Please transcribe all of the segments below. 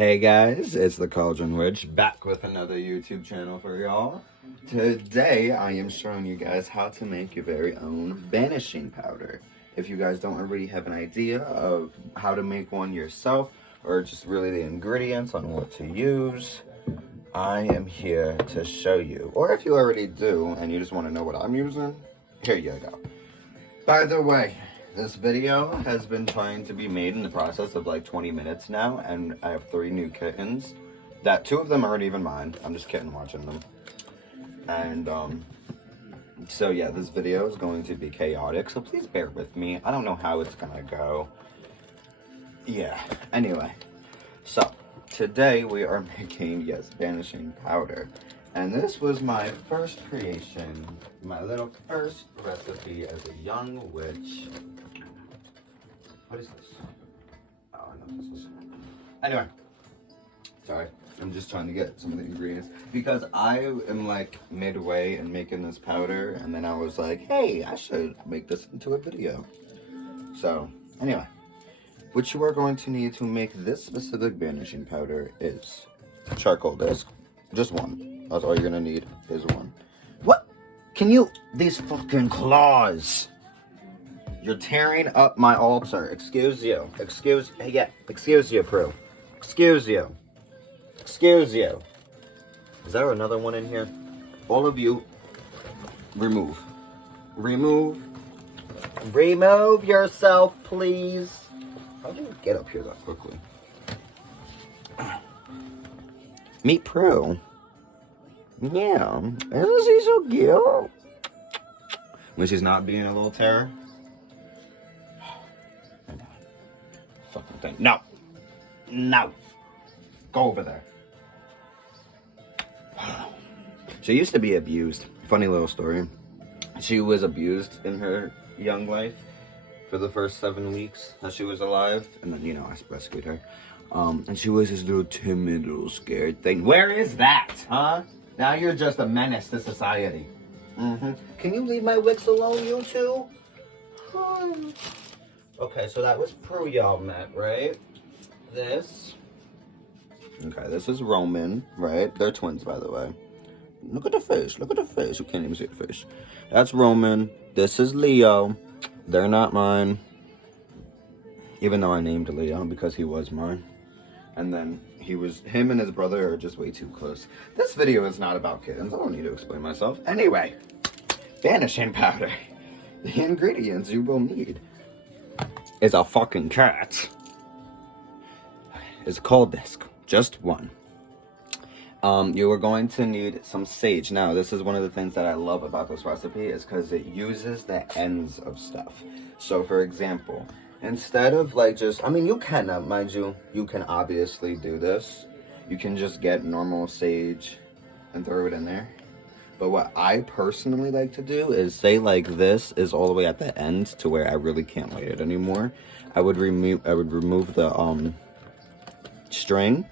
Hey guys, it's the Cauldron Witch back with another YouTube channel for y'all. Today I am showing you guys how to make your very own banishing powder. If you guys don't already have an idea of how to make one yourself or just really the ingredients on what to use, I am here to show you. Or if you already do and you just want to know what I'm using, here you go. By the way, this video has been trying to be made in the process of like 20 minutes now, and I have 3 new kittens. That 2 of them aren't even mine. I'm just kitten watching them. And so yeah, this video is going to be chaotic, so please bear with me. I don't know how it's gonna go. Yeah, anyway. So, today we are making, yes, Banishing Powder. And this was my first creation, my little first recipe as a young witch. What is this? Oh, I know what this is. Anyway, sorry. I'm just trying to get some of the ingredients because I am like midway in making this powder, and then I was like, hey, I should make this into a video. So, anyway, what you are going to need to make this specific banishing powder is charcoal disc. Just one. That's all you're gonna need is one. What? Can you? These fucking claws! You're tearing up my altar. Excuse you. Excuse you, Prue. Excuse you. Excuse you. Is there another one in here? All of you, remove. Remove. Remove yourself, please. How'd you get up here that quickly? Meet Prue. Yeah. Isn't she so cute? When she's not being a little terror. Fucking thing. No. No. Go over there. She used to be abused. Funny little story. She was abused in her young life for the first 7 weeks that she was alive. And then, you know, I rescued her. And she was this little timid, little scared thing. Where is that, huh? Now you're just a menace to society. Can you leave my wicks alone, you two? Okay, so that was Prue y'all met, right? This. Okay, this is Roman, right? They're twins, by the way. Look at the fish. Look at the fish. You can't even see the fish. That's Roman. This is Leo. They're not mine. Even though I named Leo because he was mine. And then him and his brother are just way too close. This video is not about kittens. I don't need to explain myself. Anyway, banishing powder. The ingredients you will need is a fucking cat. It's a cold disc. Just one. You are going to need some sage. Now, this is one of the things that I love about this recipe is because it uses the ends of stuff. So, for example, instead of like just, I mean, you can, mind you, you can obviously do this. You can just get normal sage and throw it in there. But what I personally like to do is say like this is all the way at the end to where I really can't light it anymore. I would remove the string,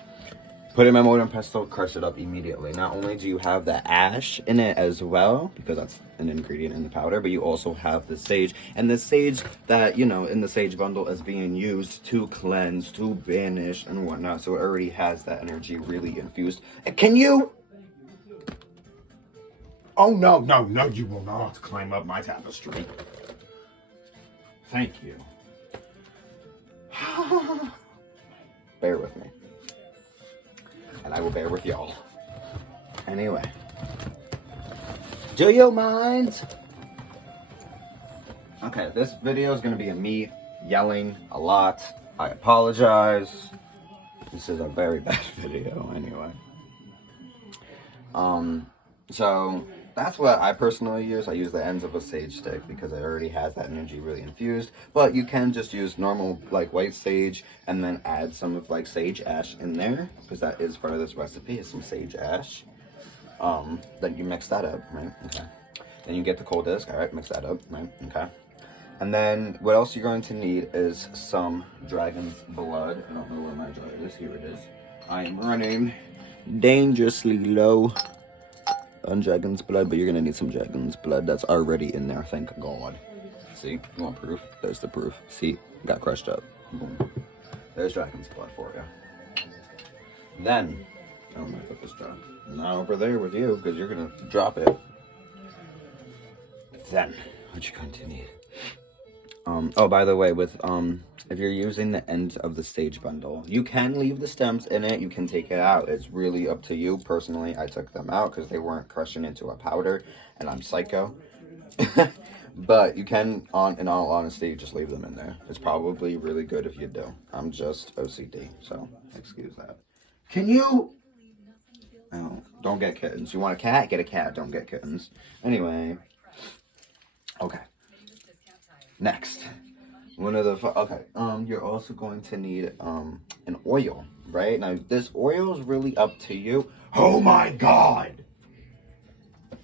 put it in my mortar and pestle, crush it up immediately. Not only do you have the ash in it as well, because that's an ingredient in the powder, but you also have the sage. And the sage that, you know, in the sage bundle is being used to cleanse, to banish, and whatnot. So it already has that energy really infused. And can you? Oh, no, no, no, you will not climb up my tapestry. Thank you. Bear with me. And I will bear with y'all. Anyway. Do you mind? Okay, this video is going to be me yelling a lot. I apologize. This is a very bad video anyway. So that's what I personally use. I use the ends of a sage stick because it already has that energy really infused. But you can just use normal like white sage and then add some of like sage ash in there because that is part of this recipe is some sage ash. Then you mix that up, right? Okay. Then you get the cold disc. All right, mix that up, right? Okay. And then what else you're going to need is some dragon's blood. I don't know where my jar is. Here it is. I am running dangerously low on dragon's blood, but you're gonna need some dragon's blood that's already in there, thank God. See, you want proof? There's the proof. See, got crushed up. Boom. There's dragon's blood for you. Then, I'm gonna put this down. Not over there with you, because you're gonna drop it. Then, what you going to need? Oh, by the way, with if you're using the ends of the stage bundle, you can leave the stems in it. You can take it out. It's really up to you. Personally, I took them out because they weren't crushing into a powder, and I'm psycho. But you can, in all honesty, just leave them in there. It's probably really good if you do. I'm just OCD, so excuse that. Can you? Oh, don't get kittens. You want a cat? Get a cat. Don't get kittens. Anyway. Okay. Next. One of the okay. You're also going to need an oil, right? Now this oil is really up to you. Oh my God!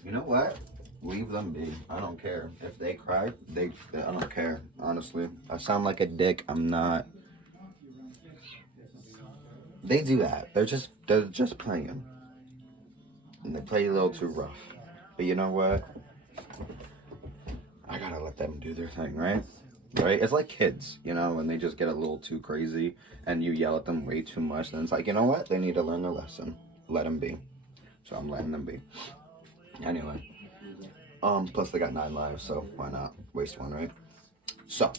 You know what? Leave them be. I don't care if they cry. I don't care. Honestly, I sound like a dick. I'm not. They do that. They're just playing, and they play a little too rough. But you know what? I gotta let them do their thing, right? Right? It's like kids, you know, when they just get a little too crazy and you yell at them way too much. Then it's like, you know what? They need to learn their lesson. Let them be. So I'm letting them be. Anyway. Plus they got 9 lives, so why not waste one, right? So,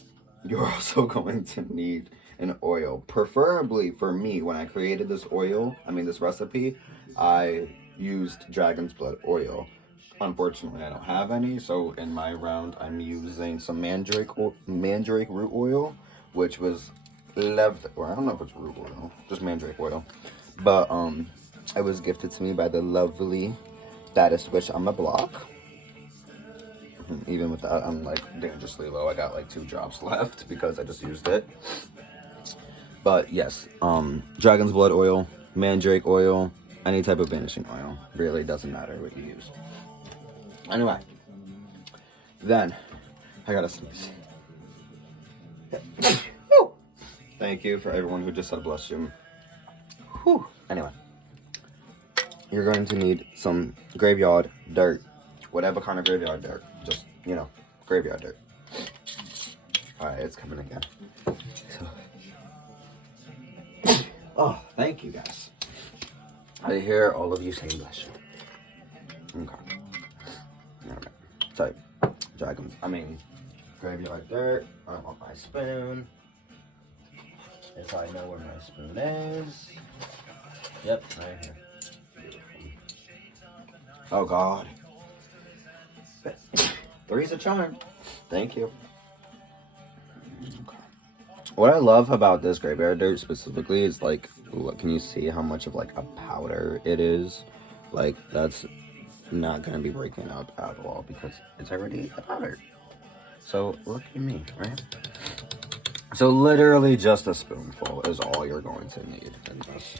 you're also going to need an oil. Preferably for me, when I created this this recipe, I used dragon's blood oil. Unfortunately, I don't have any, so in my round, I'm using some mandrake root oil, which was left, or I don't know if it's root oil, just mandrake oil. But, it was gifted to me by the lovely Baddest Witch on the block. Even with that, I'm like dangerously low. I got like 2 drops left because I just used it. But yes, dragon's blood oil, mandrake oil, any type of banishing oil. Really doesn't matter what you use. Anyway, then I gotta sneeze. Thank you for everyone who just said bless you. Whew. Anyway, you're going to need some graveyard dirt. Whatever kind of graveyard dirt. Just, graveyard dirt. Alright, it's coming again. So. Oh, thank you guys. I hear all of you saying bless you. Okay. Alright. So, graveyard dirt. I want my spoon. If I know where my spoon is. Yep, right here. Oh God. 3's a charm. Thank you. Okay. What I love about this graveyard dirt specifically is like, look, can you see how much of like a powder it is? Like that's not gonna be breaking up at all because it's already a powder. So look at me, right? So literally just a spoonful is all you're going to need in this.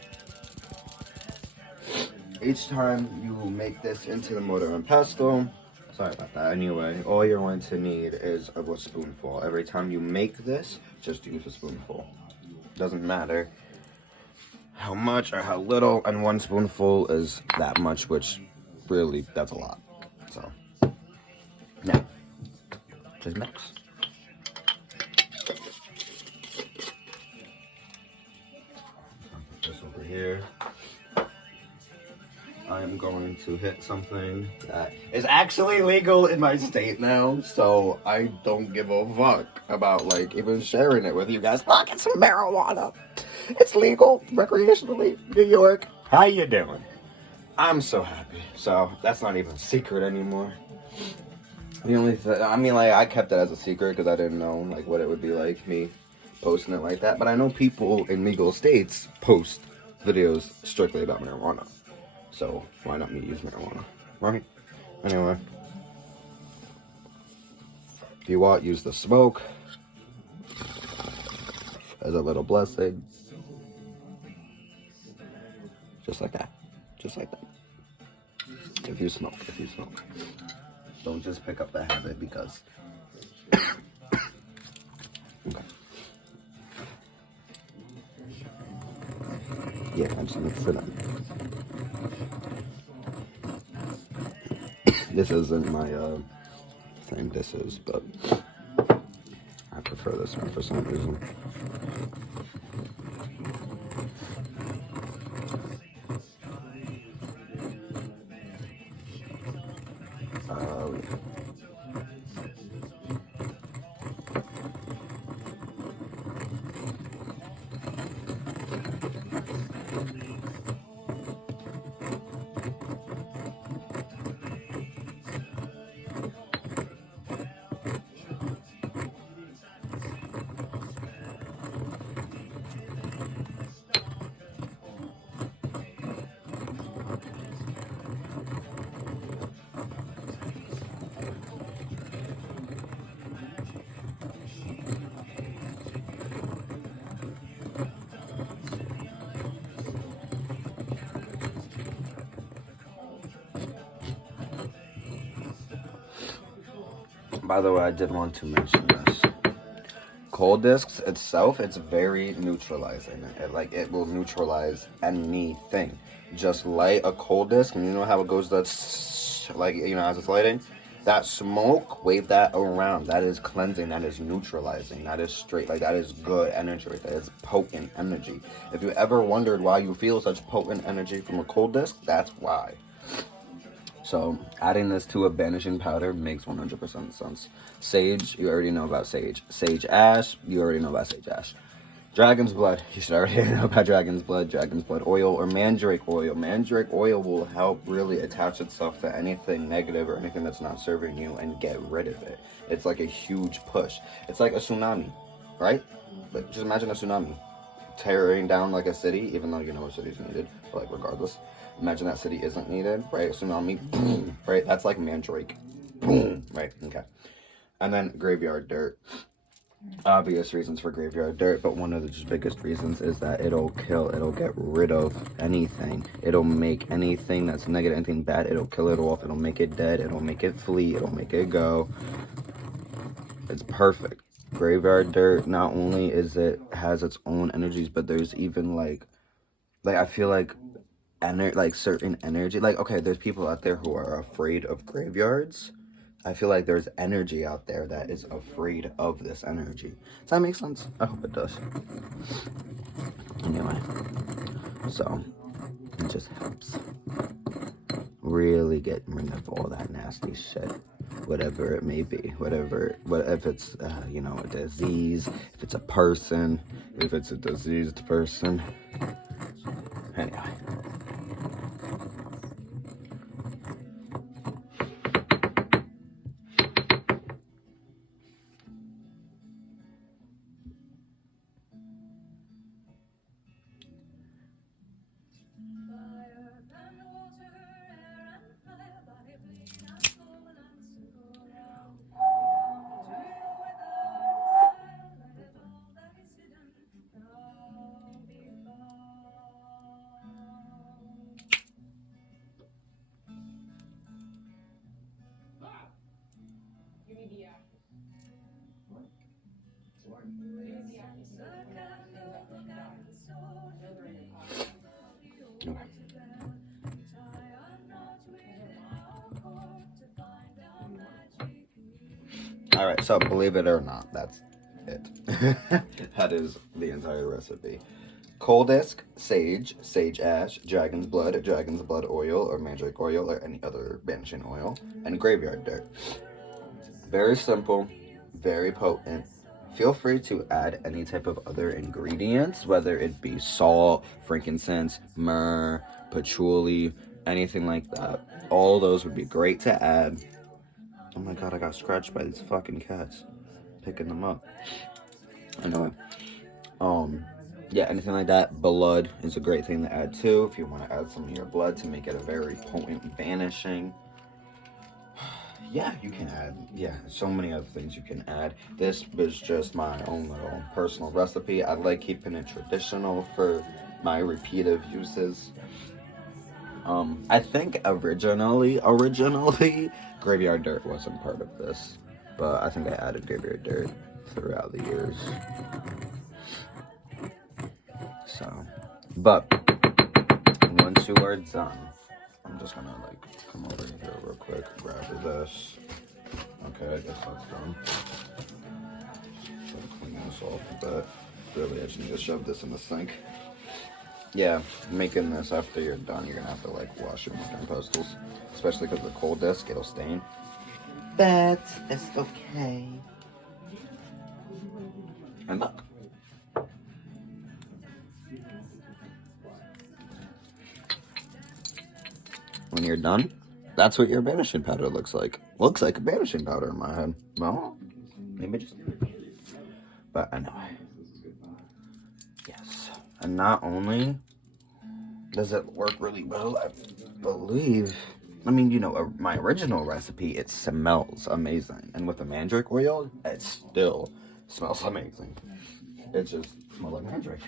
Each time you make this into the mortar and pestle, sorry about that. Anyway, all you're going to need is a spoonful. Every time you make this, just use a spoonful. Doesn't matter how much or how little, and 1 spoonful is that much, which really, that's a lot. So, now, just mix. Put this over here. I'm going to hit something that is actually legal in my state now, so I don't give a fuck about like even sharing it with you guys. Look, it's some marijuana. It's legal recreationally, New York. How you doing? I'm so happy. So that's not even a secret anymore. The only thing, I kept it as a secret because I didn't know like what it would be like me posting it like that. But I know people in legal states post videos strictly about marijuana. So, why not me use marijuana, right? Anyway. If you want, use the smoke as a little blessing. Just like that. Just like that. If you smoke. Don't just pick up the habit because... Okay. Yeah, I'm just mix it up. This isn't my thing, this is, but I prefer this one for some reason. By the way, I did want to mention this. Cold discs itself, it's very neutralizing. It will neutralize anything. Just light a cold disc, and you know how it goes, that's like, you know, as it's lighting? That smoke, wave that around. That is cleansing, that is neutralizing, that is straight, like, that is good energy, that is potent energy. If you ever wondered why you feel such potent energy from a cold disc, that's why. So, adding this to a banishing powder makes 100% sense. Sage, you already know about sage. Sage ash, you already know about sage ash. Dragon's blood, you should already know about dragon's blood oil, or mandrake oil. Mandrake oil will help really attach itself to anything negative or anything that's not serving you and get rid of it. It's like a huge push. It's like a tsunami, right? Like, just imagine a tsunami tearing down like a city, even though you know a city's needed, but like regardless. Imagine that city isn't needed, right? Tsunami, boom, right? That's like mandrake, boom, right? Okay. And then graveyard dirt. Obvious reasons for graveyard dirt, but one of the just biggest reasons is that it'll get rid of anything. It'll make anything that's negative, anything bad, it'll kill it off. It'll make it dead. It'll make it flee. It'll make it go. It's perfect. Graveyard dirt, not only has its own energies, but there's even like I feel like certain energy, like, okay, there's people out there who are afraid of graveyards. I feel like there's energy out there that is afraid of this energy. Does that make sense? I hope it does. Anyway, so it just helps really get rid of all that nasty shit, whatever it may be, if it's you know, a disease, if it's a person, if it's a diseased person. Anyway. Okay. Alright, so believe it or not, that's it. That is the entire recipe. Coal disc, sage, sage ash, dragon's blood oil, or mandrake oil, or any other banishing oil, and graveyard dirt. Very simple, very potent. Feel free to add any type of other ingredients, whether it be salt, frankincense, myrrh, patchouli, anything like that. All those would be great to add. Oh my god, I got scratched by these fucking cats. Picking them up. Anyway. Yeah, anything like that. Blood is a great thing to add too, if you want to add some of your blood to make it a very potent banishing. Yeah, you can add, so many other things you can add. This was just my own little personal recipe. I like keeping it traditional for my repeated uses. I think originally, graveyard dirt wasn't part of this, but I think I added graveyard dirt throughout the years. So, but once you are done, I'm just gonna like come over here real quick, grab this. Okay, I guess that's done. Try to clean this off a bit. Really, I just need to shove this in the sink. Yeah, making this after you're done, you're gonna have to like wash your mushroom pastels, especially because the cold disc, it'll stain. But it's okay. And look. When you're done, that's what your banishing powder looks like. Looks like a banishing powder in my head. Well, maybe just. But anyway. Yes. And not only does it work really well, I believe. I mean, you know, my original recipe, it smells amazing. And with the mandrake oil, it still smells amazing. It just smells like mandrake.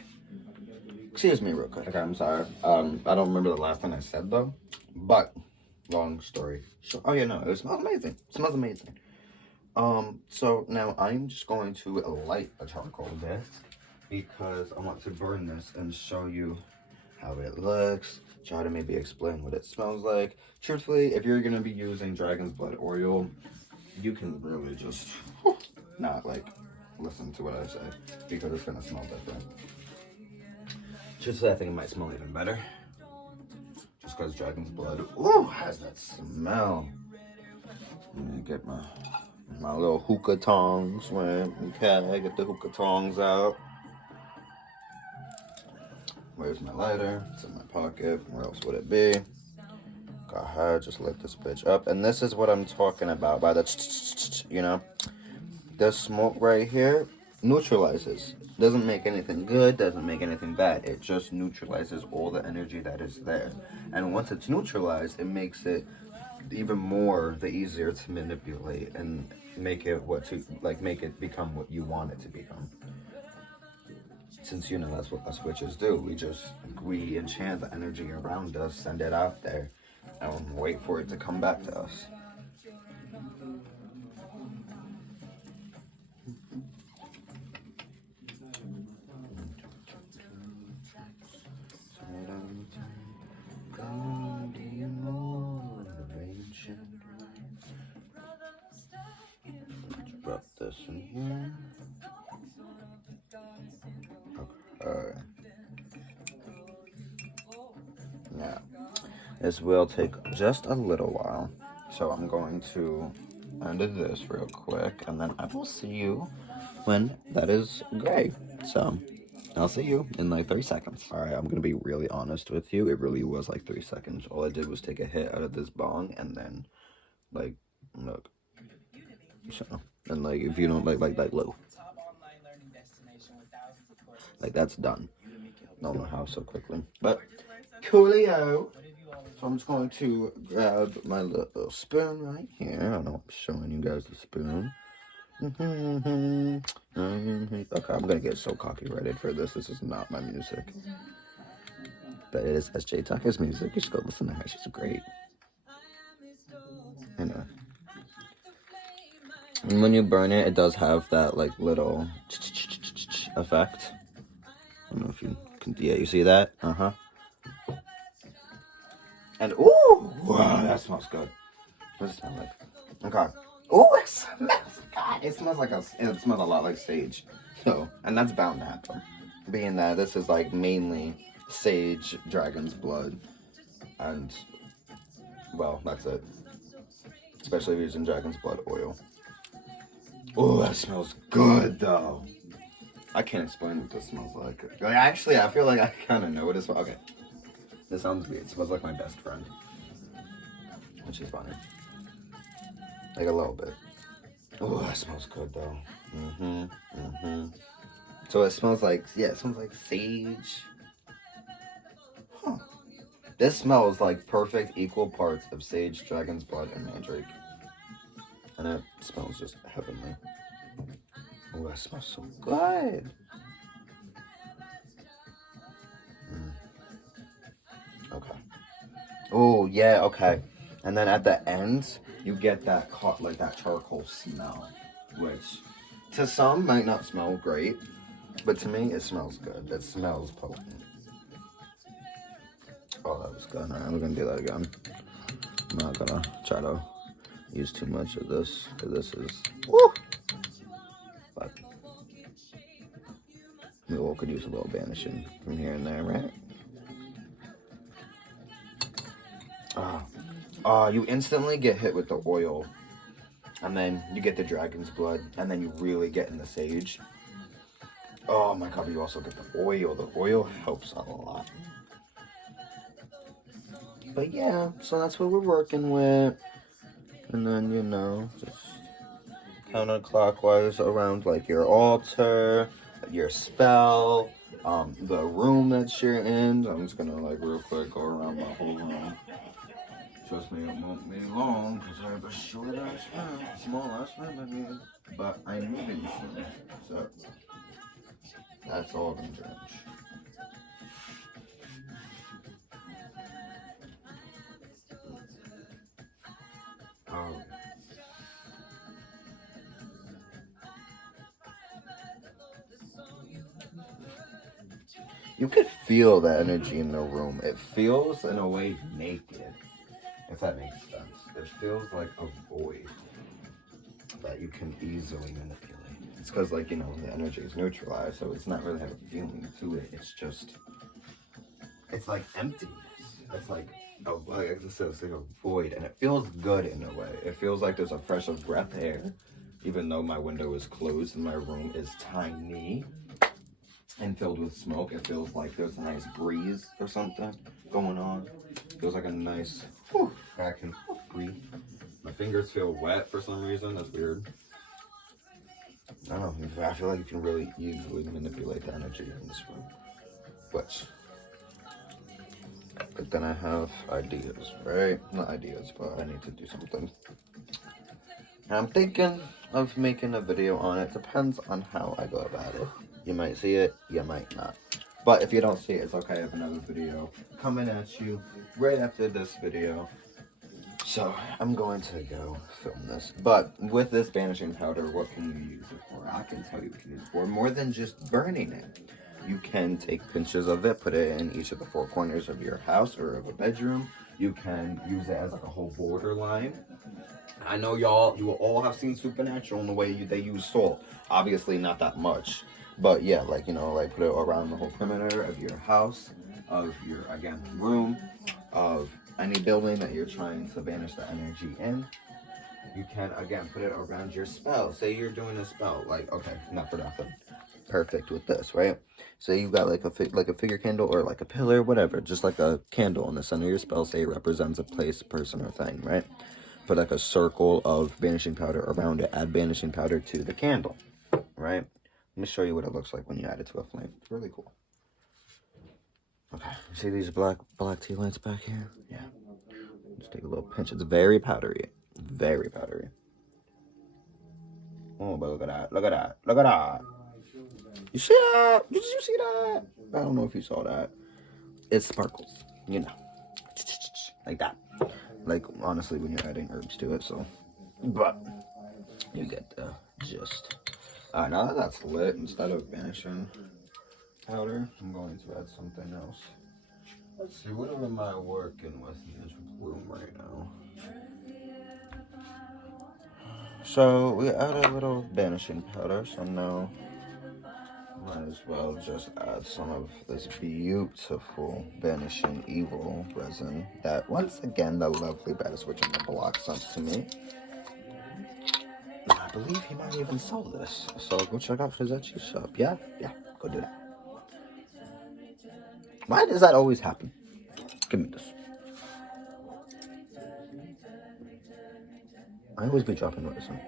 Excuse me real quick. Okay, I'm sorry. I don't remember the last thing I said, though. But, long story short. Oh, yeah, no, it smells amazing. It smells amazing. So now I'm just going to light a charcoal disc because I want to burn this and show you how it looks, try to maybe explain what it smells like. Truthfully, if you're gonna be using dragon's blood oil, you can really just not like listen to what I say because it's gonna smell different. Truthfully, I think it might smell even better just because dragon's blood, ooh, has that smell. Let me get my little hookah tongs, right? Okay, get the hookah tongs out. Where's my lighter? It's in my pocket. Where else would it be? Go ahead, just lit this bitch up. And this is what I'm talking about by the, you know? This smoke right here neutralizes. Doesn't make anything good, doesn't make anything bad. It just neutralizes all the energy that is there. And once it's neutralized, it makes it even more the easier to manipulate and make it make it become what you want it to become. Since you know that's what us witches do. We enchant the energy around us, send it out there, and wait for it to come back to us. Drop this in here. Okay. Now, this will take just a little while, so I'm going to undo this real quick, and then I will see you when that is gray. So, I'll see you in like 3 seconds. Alright, I'm gonna be really honest with you. It really was like 3 seconds. All I did was take a hit out of this bong, and then, like, look. So, and like, if you don't like low. Like, that's done. Don't know how so quickly. But, coolio. So I'm just going to grab my little spoon right here. I don't know, I'm showing you guys the spoon. Okay, I'm gonna get so copyrighted for this. This is not my music. But it is SJ Tucker's music. You should go listen to her. She's great. Anyway. And when you burn it, it does have that like little effect. I don't know if you can, yeah, you see that? Uh-huh. And, ooh, wow, that smells good. What does it smell like? Okay. Ooh, it smells, God, it smells a lot like sage. So, and that's bound to happen. Being that this is like mainly sage, dragon's blood, and, well, that's it. Especially if you're using dragon's blood oil. Ooh, that smells good, though. I can't explain what this smells like. Actually, I feel like I kind of know what it smells like. Okay. This sounds weird. It smells like my best friend. Which is funny. Like a little bit. Oh, that smells good though. So it smells like, yeah, it smells like sage. Huh. This smells like perfect equal parts of sage, dragon's blood, and mandrake. And it smells just heavenly. Oh, that smells so good. Okay. Oh, yeah, okay. And then at the end, you get that that charcoal smell, which to some might not smell great, but to me it smells good. It smells potent. Oh, that was good. Alright, we're gonna do that again. I'm not gonna try to use too much of this, because this is woo! But we all could use a little banishing from here and there, right? You instantly get hit with the oil, and then you get the dragon's blood, and then you really get in the sage. Oh my god, you also get the oil. The oil helps a lot. But yeah, so that's what we're working with. And then, you know, just counterclockwise around like your altar, your spell, the room that you're in. I'm just gonna like real quick go around my whole room. Trust me, it won't be long, because I have a short ass room, small ass room, I mean. But I'm moving soon, so that's all gonna change. Oh. you could feel the energy in the room. It feels in a way naked, if that makes sense. It feels like a void that you can easily manipulate. It's because, like, you know, the energy is neutralized, so it's not really have a feeling to it. It's just, it's like emptiness. It's like, like I said, it's like a void, and it feels good in a way. It feels like there's a fresh of breath air, even though my window is closed and my room is tiny and filled with smoke. It feels like there's a nice breeze or something going on. It feels like a nice, I can breathe. My fingers feel wet for some reason. That's weird. I don't know. I feel like you can really easily manipulate the energy in this room. But then I have ideas, right? Not ideas, but I need to do something. I'm thinking of making a video on it. Depends on how I go about it. You might see it, you might not. But if you don't see it, it's okay. I have another video coming at you right after this video. So I'm going to go film this. But with this banishing powder, what can you use it for? I can tell you what you can use it for more than just burning it. You can take pinches of it, put it in each of the four corners of your house or of a bedroom. You can use it as like a whole borderline. I know you will all have seen Supernatural in the way they use salt. Obviously not that much. But yeah, like, you know, like put it around the whole perimeter of your house, of your, again, room, of any building that you're trying to banish the energy in. You can, again, put it around your spell. Say you're doing a spell, like, okay, not for nothing. Perfect with this, right? Say you got like a figure candle or like a pillar, whatever, just like a candle in the center of your spell. Say it represents a place, person, or thing, right? Put like a circle of banishing powder around it. Add banishing powder to the candle, right? Let me show you what it looks like when you add it to a flame. It's really cool. Okay, see these black tea lights back here? Yeah. Just take a little pinch. It's very powdery. Very powdery. Oh, but look at that. Look at that. Look at that. You see that? Did you see that? I don't know if you saw that. It sparkles, you know. Like that. Like, honestly, when you're adding herbs to it, so. But, you get the gist. Alright, now that that's lit, instead of banishing powder, I'm going to add something else. Let's see, what am I working with in this room right now? So, we add a little banishing powder, so now might as well just add some of this beautiful Banishing Evil resin that, once again, the lovely Bad Switch in the block sent to me. I believe he might even sell this, so go check out his Etsy shop. Yeah, go do that. Why does that always happen? Give me this. I always be dropping resin.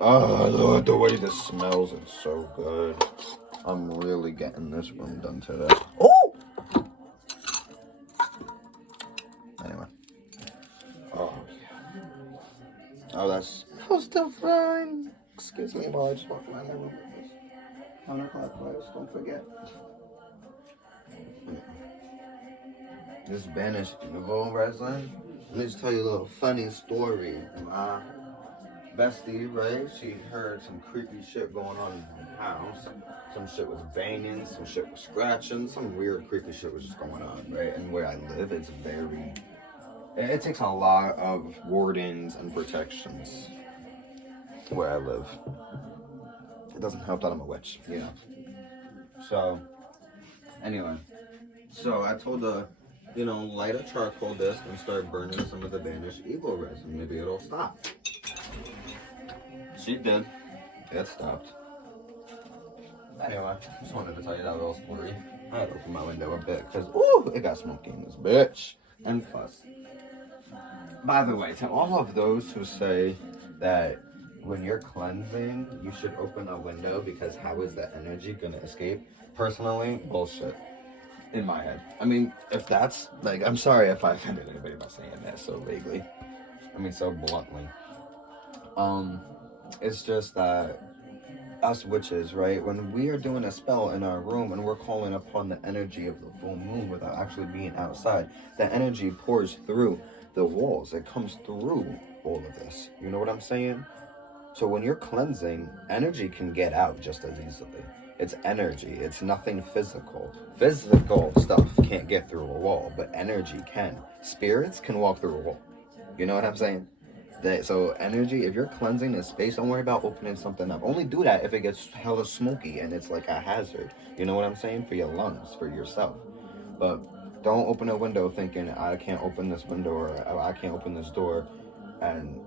Oh, Lord, the way this smells, it's so good. I'm really getting this room done today. Oh! Anyway. Oh, yeah. Oh, that's still fine. Excuse me while I just walk around my room with this. Counterclockwise, don't forget. This Banished Evil resin. Let me just tell you a little funny story. My bestie, right? She heard some creepy shit going on in the house. Some shit was banging, some shit was scratching, some weird creepy shit was just going on, right? And where I live, it's very... It takes a lot of wardens and protections where I live. It doesn't help that I'm a witch, you know. So, anyway. So I told her, you know, light a charcoal disc and start burning some of the Banished Evil resin. Maybe it'll stop. She did. It stopped. Anyway, just wanted to tell you that little story. I had to open my window a bit because, ooh, it got smoky in this bitch. And plus, by the way, to all of those who say that when you're cleansing, you should open a window because how is that energy going to escape? Personally, bullshit. In my head. I mean, if that's, like, I'm sorry if I offended anybody by saying that so vaguely. I mean, so bluntly. It's just that us witches, right? When we are doing a spell in our room and we're calling upon the energy of the full moon without actually being outside, that energy pours through the walls. It comes through all of this. You know what I'm saying? So when you're cleansing, energy can get out just as easily. It's energy. It's nothing physical. Physical stuff can't get through a wall, but energy can. Spirits can walk through a wall. You know what I'm saying? So energy, if you're cleansing a space, don't worry about opening something up. Only do that if it gets hella smoky and it's like a hazard. You know what I'm saying? For your lungs, for yourself. But don't open a window thinking, I can't open this window or I can't open this door. And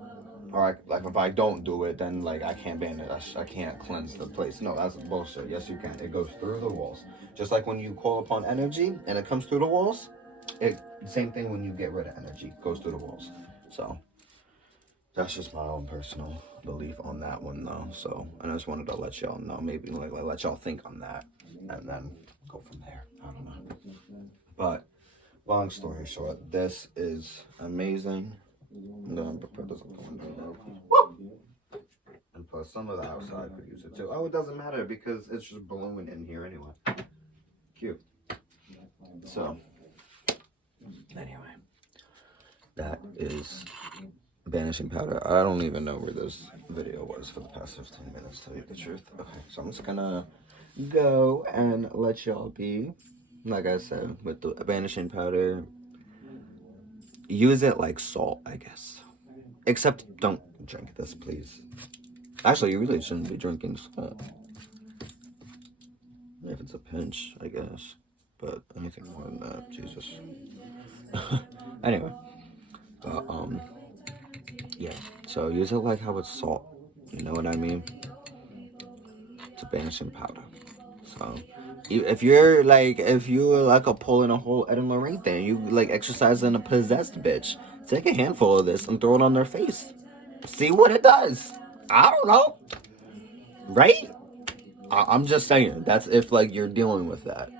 or like if I don't do it, then like I can't ban it. I can't cleanse the place. No, that's bullshit. Yes, you can. It goes through the walls. Just like when you call upon energy and it comes through the walls. Same thing when you get rid of energy, it goes through the walls. So that's just my own personal belief on that one, though. So I just wanted to let y'all know, maybe like let y'all think on that, and then go from there. I don't know. But long story short, this is amazing. I'm gonna put this up the window. And plus, some of the outside could use it too. Oh, it doesn't matter because it's just blowing in here anyway. Cute. So anyway, that is Banishing Powder. I don't even know where this video was for the past 15 minutes, to tell you the truth. Okay, so I'm just gonna go and let y'all be. Like I said, with the Banishing Powder, use it like salt, I guess. Except don't drink this, please. Actually, you really shouldn't be drinking salt. If it's a pinch, I guess. But anything more than that, Jesus. Anyway. But, yeah, so use it like how it's salt. You know what I mean? It's a banishing powder. So, if you're like a pulling a whole Ed and Lorraine thing, you like exercising a possessed bitch, take a handful of this and throw it on their face. See what it does. I don't know. Right? I'm just saying. That's if like you're dealing with that.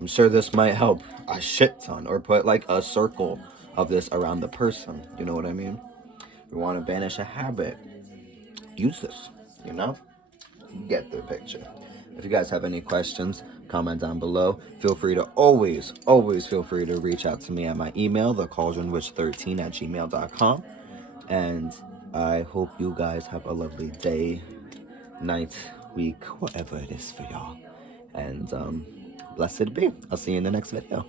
I'm sure this might help a shit ton, or put like a circle of this around the person. You know what I mean? If you want to banish a habit, use this, you know? Get the picture. If you guys have any questions, comment down below. Feel free to always feel free to reach out to me at my email, thecauldronwitch13@gmail.com. And I hope you guys have a lovely day, night, week, whatever it is for y'all. And blessed be. I'll see you in the next video.